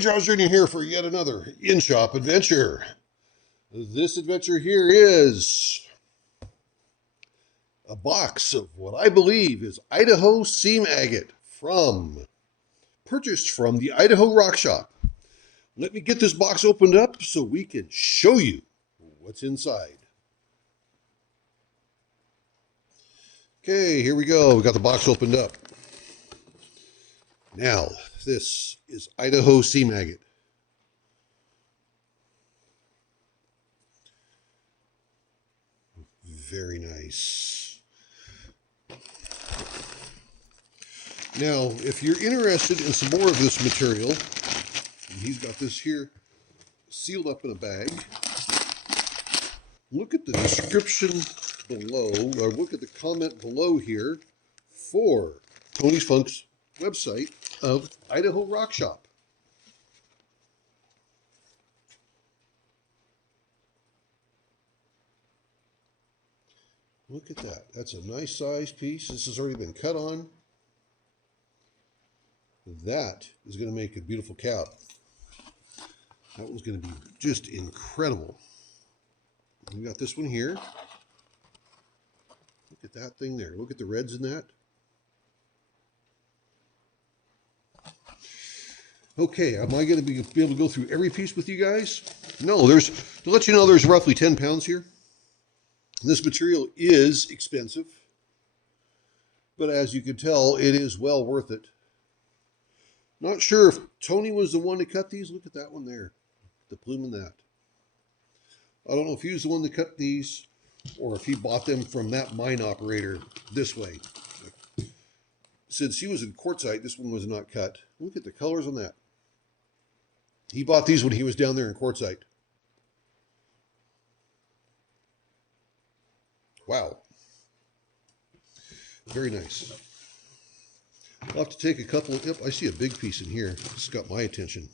Charles Jr. here for yet another in-shop adventure. This adventure here is a box of what I believe is Idaho seam agate purchased from the Idaho Rock Shop. Let me get this box opened up so we can show you what's inside. Okay, here we go. We got the box opened up. Now, this is Idaho seam agate. Very nice. Now, if you're interested in some more of this material, he's got this here sealed up in a bag. Look at the description below, or look at the comment below here for Tony's Funk's website of Idaho Rock Shop. Look at that. That's a nice size piece. This has already been cut on. That is going to make a beautiful cap. That one's going to be just incredible. We got this one here. Look at that thing there. Look at the reds in that. Okay, am I going to be able to go through every piece with you guys? No, to let you know, there's roughly 10 pounds here. This material is expensive, but as you can tell, it is well worth it. Not sure if Tony was the one to cut these. Look at that one there, the plume in that. I don't know if he was the one to cut these or if he bought them from that mine operator this way. Since he was in quartzite, this one was not cut. Look at the colors on that. He bought these when he was down there in quartzite. Wow. Very nice. I'll have to take a couple of, yep, I see a big piece in here. It's got my attention.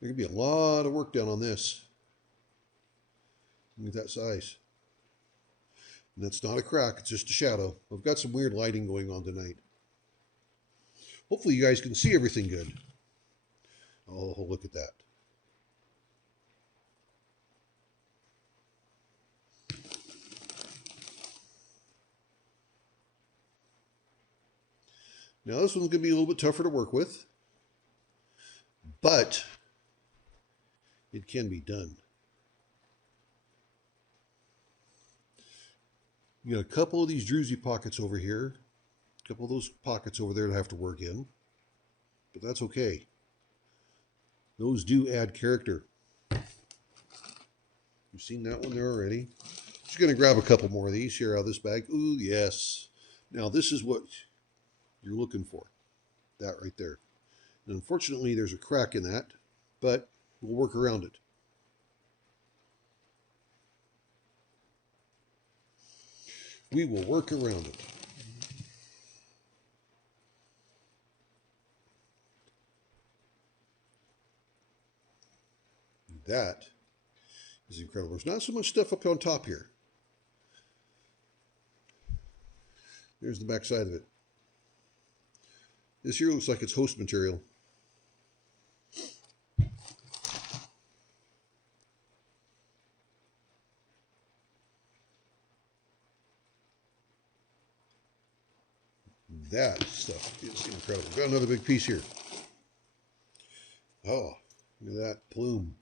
There could be a lot of work done on this. Look at that size. And that's not a crack, it's just a shadow. I've got some weird lighting going on tonight. Hopefully you guys can see everything good. Oh, look at that. Now this one's going to be a little bit tougher to work with, but it can be done. You got a couple of these druzy pockets over here, a couple of those pockets over there to have to work in, but that's okay. Those do add character. You've seen that one there already. Just going to grab a couple more of these here out of this bag. Ooh, yes. Now this is what you're looking for. That right there. And unfortunately, there's a crack in that, but we'll work around it. We will work around it. That is incredible. There's not so much stuff up on top here. There's the back side of it. This here looks like it's host material. That stuff is incredible. Got another big piece here. Oh, look at that plume.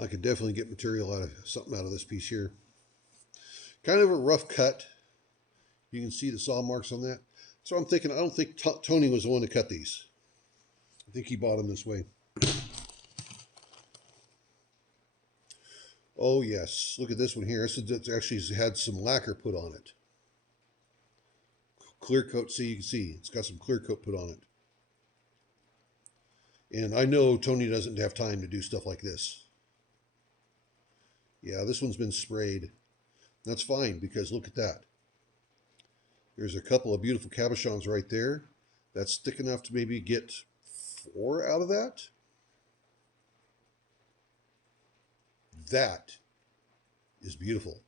I could definitely get material something out of this piece here. Kind of a rough cut. You can see the saw marks on that. So I'm thinking, I don't think Tony was the one to cut these. I think he bought them this way. Oh yes, look at this one here. This actually had some lacquer put on it. Clear coat, so you can see it's got some clear coat put on it. And I know Tony doesn't have time to do stuff like this. Yeah, this one's been sprayed. That's fine, because look at that. There's a couple of beautiful cabochons right there. That's thick enough to maybe get 4 out of that. That is beautiful.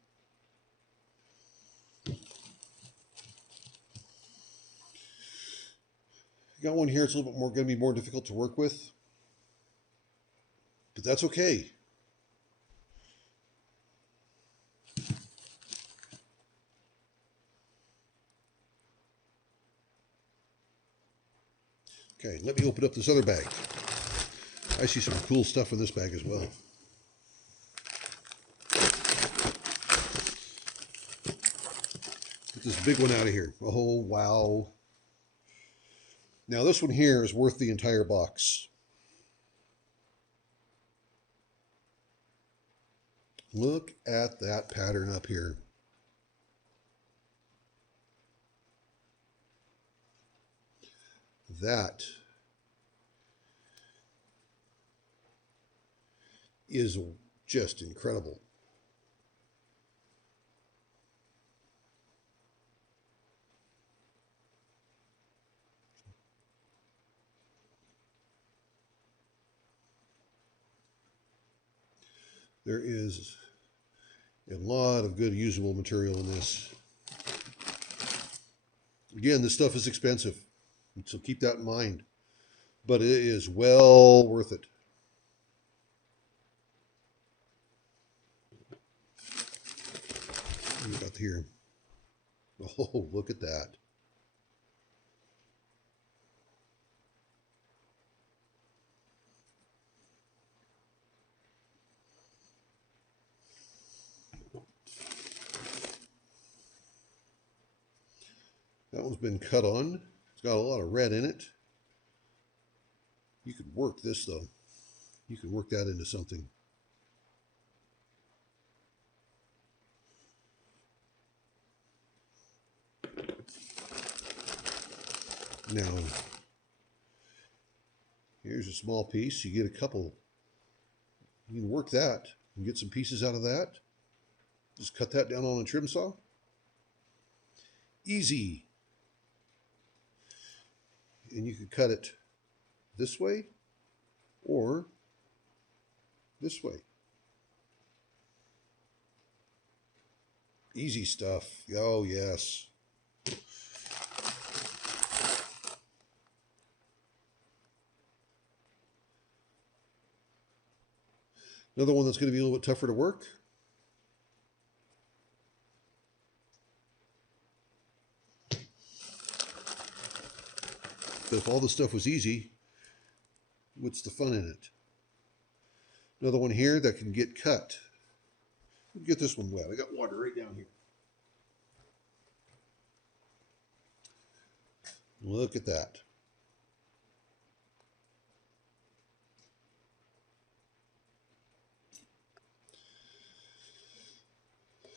Got one here. It's a little bit more going to be more difficult to work with, but that's okay. Okay, let me open up this other bag. I see some cool stuff in this bag as well. Get this big one out of here. Oh, wow. Now this one here is worth the entire box. Look at that pattern up here. That is just incredible. There is a lot of good usable material in this. Again, this stuff is expensive, so keep that in mind. But it is well worth it. What do we got here? Oh, look at that. That one's been cut on. It's got a lot of red in it. You could work this though. You could work that into something. Now, here's a small piece. You get a couple. You can work that and get some pieces out of that. Just cut that down on a trim saw. Easy. And you could cut it this way or this way. Easy stuff. Oh, yes. Another one that's going to be a little bit tougher to work. But if all this stuff was easy, what's the fun in it? Another one here that can get cut. Get this one wet. I got water right down here. Look at that.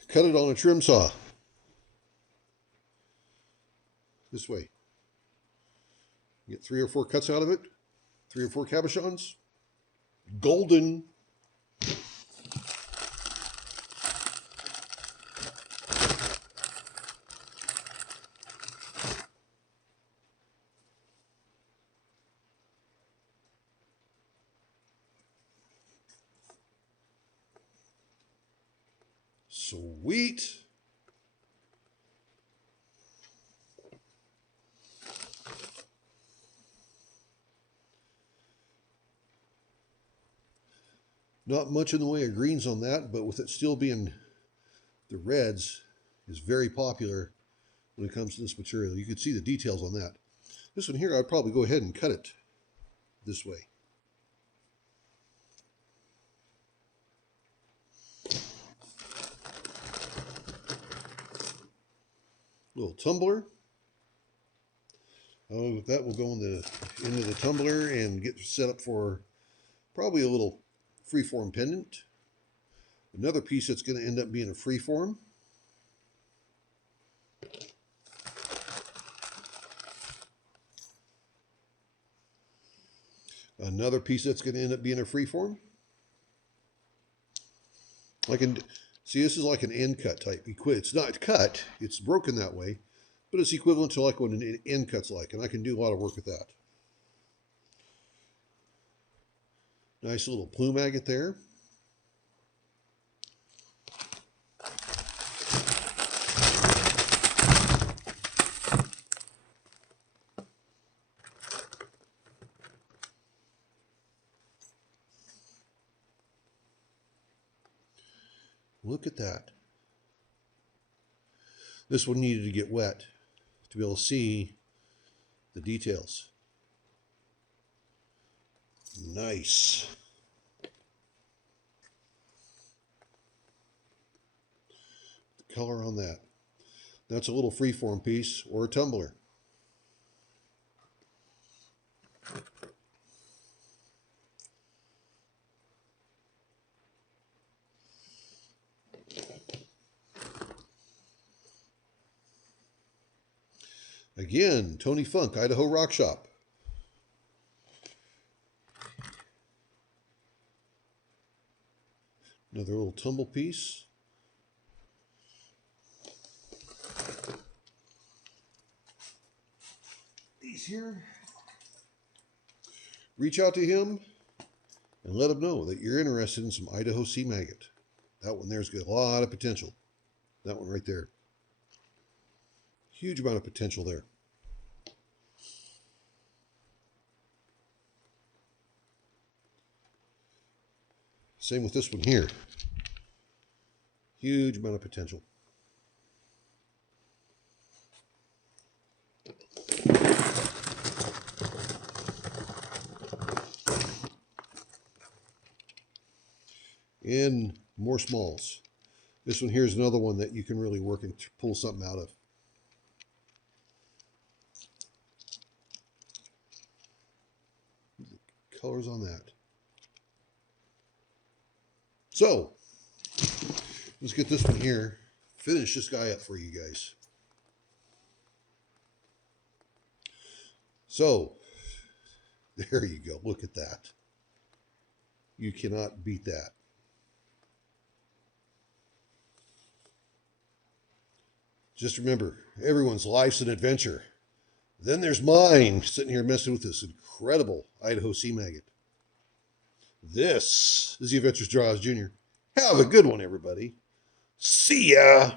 Cut it on a trim saw. This way. Get 3 or 4 cuts out of it. 3 or 4 cabochons. Golden. Sweet. Not much in the way of greens on that, but with it still being the reds is very popular when it comes to this material. You can see the details on that. This one here, I'd probably go ahead and cut it this way. Little tumbler. Oh, that will go into the tumbler and get set up for probably a little freeform pendant. Another piece that's going to end up being a freeform. Another piece that's going to end up being a freeform. I can see this is like an end cut type. It's not cut, it's broken that way, but it's equivalent to like what an end cut's like, and I can do a lot of work with that. Nice little plume agate there. at that. This one needed to get wet to be able to see the details. Nice. The color on that. That's a little freeform piece or a tumbler. Again, Tony Funk, Idaho Rock Shop. Another little tumble piece. These here. Reach out to him and let him know that you're interested in some Idaho sea maggot. That one there's got a lot of potential. That one right there. Huge amount of potential there. Same with this one here. Huge amount of potential. And more smalls. This one here is another one that you can really work and pull something out of. The colors on that. So, let's get this one here. Finish this guy up for you guys. So, there you go. Look at that. You cannot beat that. Just remember, everyone's life's an adventure. Then there's mine, sitting here messing with this incredible Idaho sea maggot. This is the Adventures Draws Jr. Have a good one, everybody. See ya!